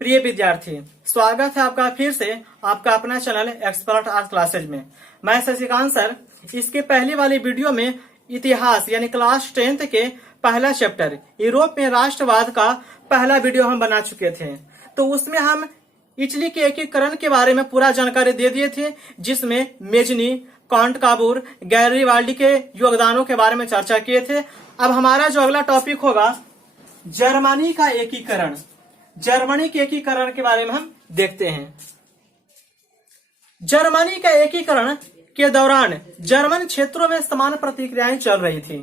प्रिय विद्यार्थी, स्वागत है आपका फिर से आपका अपना चैनल एक्सपर्ट आर्ट क्लासेज में। मैं शशिकांत सर। इसके पहले वाली वीडियो में इतिहास यानी क्लास 10th के पहला चैप्टर यूरोप में राष्ट्रवाद का पहला वीडियो हम बना चुके थे। तो उसमें हम इटली के एकीकरण के बारे में पूरा जानकारी दे दिए थे, जिसमें मेजनी, कॉन्ट काबूर, गैरिबाल्डी के योगदानों के बारे में चर्चा किए थे। अब हमारा जो अगला टॉपिक होगा जर्मनी का एकीकरण। जर्मनी के एकीकरण के बारे में हम देखते हैं। जर्मनी का एकीकरण के दौरान जर्मन क्षेत्रों में समान प्रतिक्रियाएं चल रही थी,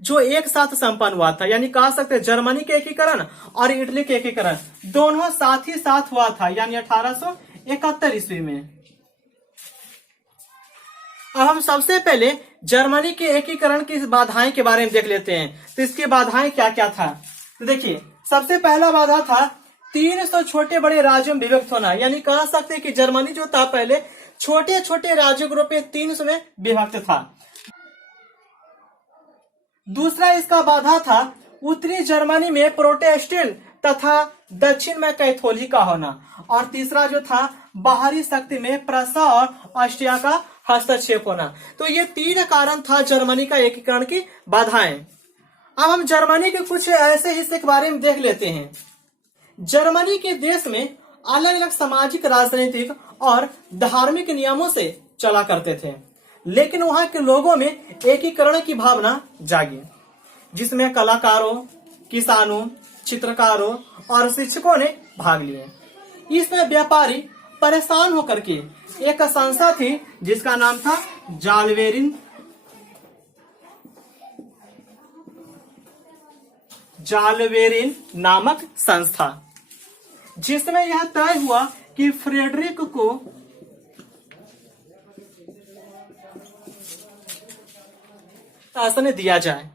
जो एक साथ संपन्न हुआ था। यानी कह सकते हैं जर्मनी के एकीकरण और इटली के एकीकरण दोनों साथ ही साथ हुआ था, यानी 1871 ईस्वी में। अब हम सबसे पहले जर्मनी के एकीकरण की बाधाएं के बारे में देख लेते हैं। तो इसकी बाधाएं क्या क्या था, तो देखिए, सबसे पहला बाधा था 300 छोटे बड़े राज्यों में विभक्त होना। यानी कह सकते हैं कि जर्मनी जो था पहले छोटे छोटे राज्यों के रूप में 300 में विभक्त था। दूसरा इसका बाधा था उत्तरी जर्मनी में प्रोटेस्टेंट तथा दक्षिण में कैथोलिक का होना। और तीसरा जो था बाहरी शक्ति में प्रसा और ऑस्ट्रिया का हस्तक्षेप होना। तो ये 3 कारण था जर्मनी का एकीकरण की बाधाएं। अब हम जर्मनी के कुछ ऐसे हिस्से के बारे में देख लेते हैं। जर्मनी के देश में अलग अलग सामाजिक, राजनीतिक और धार्मिक नियमों से चला करते थे, लेकिन वहां के लोगों में एकीकरण की भावना जागी, जिसमें कलाकारों, किसानों, चित्रकारों और शिक्षकों ने भाग लिए। इसमें व्यापारी परेशान होकर के एक संस्था थी जिसका नाम था जालवेरिन नामक संस्था, जिसमें यह तय हुआ कि फ्रेडरिक को शासन दिया जाए।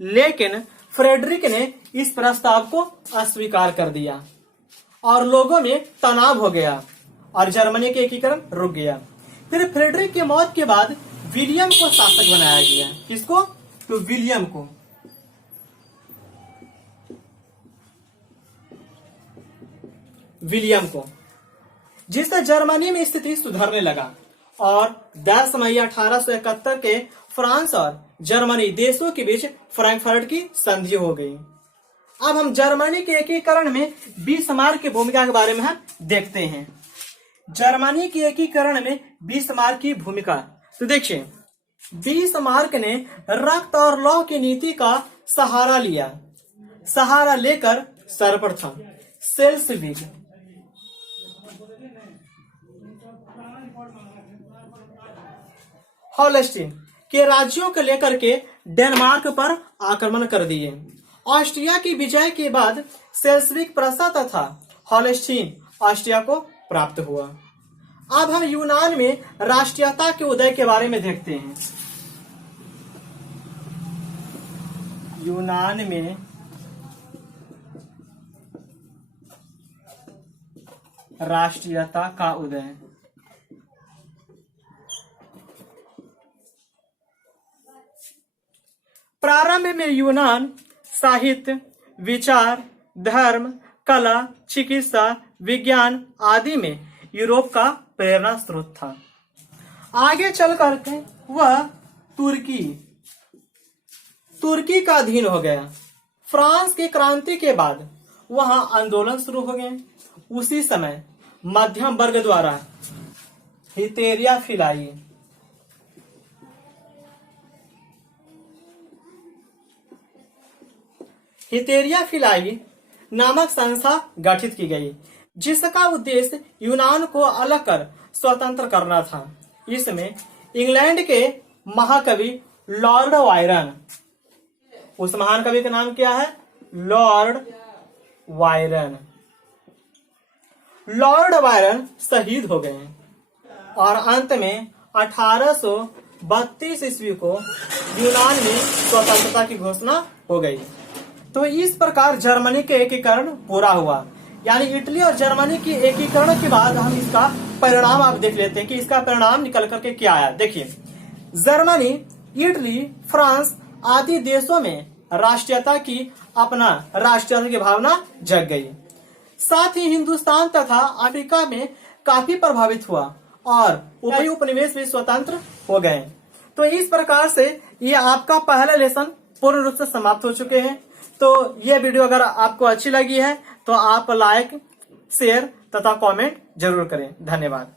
लेकिन फ्रेडरिक ने इस प्रस्ताव को अस्वीकार कर दिया और लोगों में तनाव हो गया और जर्मनी के एकीकरण रुक गया। फिर फ्रेडरिक की मौत के बाद विलियम को शासक बनाया गया। किसको? तो विलियम को। जिससे जर्मनी में स्थिति सुधरने लगा और 10 मई 1871 के फ्रांस और जर्मनी देशों के बीच फ्रैंकफर्ट की संधि हो गई। अब हम जर्मनी के एकीकरण में बिस्मार्क की भूमिका के बारे में हम देखते हैं। जर्मनी के एकीकरण में बिस्मार्क की भूमिका, तो देखिए, बिस्मार्क ने रक्त और लौह की नीति का सहारा लेकर सर्वप्रथम सेल्सविग, हॉलस्टीन के राज्यों को लेकर के डेनमार्क पर आक्रमण कर दिए। ऑस्ट्रिया की विजय के बाद सेल्सविग प्रसा तथा हॉलस्टीन ऑस्ट्रिया को प्राप्त हुआ। अब हम यूनान में राष्ट्रीयता के उदय के बारे में देखते हैं। यूनान में राष्ट्रीयता का उदय। प्रारंभ में यूनान साहित्य, विचार, धर्म, कला, चिकित्सा, विज्ञान आदि में यूरोप का प्रेरणा स्रोत था। आगे चल करके वह तुर्की का अधीन हो गया। फ्रांस की क्रांति के बाद वहां आंदोलन शुरू हो गए। उसी समय मध्यम वर्ग द्वारा हितेरिया फिलाई नामक संस्था गठित की गई, जिसका उद्देश्य यूनान को अलग कर स्वतंत्र करना था। इसमें इंग्लैंड के महाकवि लॉर्ड वायरन, उस महान कवि का नाम क्या है? लॉर्ड वायरन शहीद हो गए और अंत में 1832 ईस्वी को यूनान में स्वतंत्रता की घोषणा हो गई। तो इस प्रकार जर्मनी के एकीकरण पूरा हुआ। यानी इटली और जर्मनी की एकीकरण के बाद हम इसका परिणाम आप देख लेते हैं कि इसका परिणाम निकल करके क्या आया। देखिए, जर्मनी, इटली, फ्रांस आदि देशों में राष्ट्रीयता की भावना जग गई। साथ ही हिंदुस्तान तथा अफ्रीका में काफी प्रभावित हुआ और कई उपनिवेश भी स्वतंत्र हो गए। तो इस प्रकार से ये आपका पहला लेसन पूर्ण रूप से समाप्त हो चुके हैं। तो ये वीडियो अगर आपको अच्छी लगी है तो आप लाइक, शेयर तथा कमेंट जरूर करें। धन्यवाद।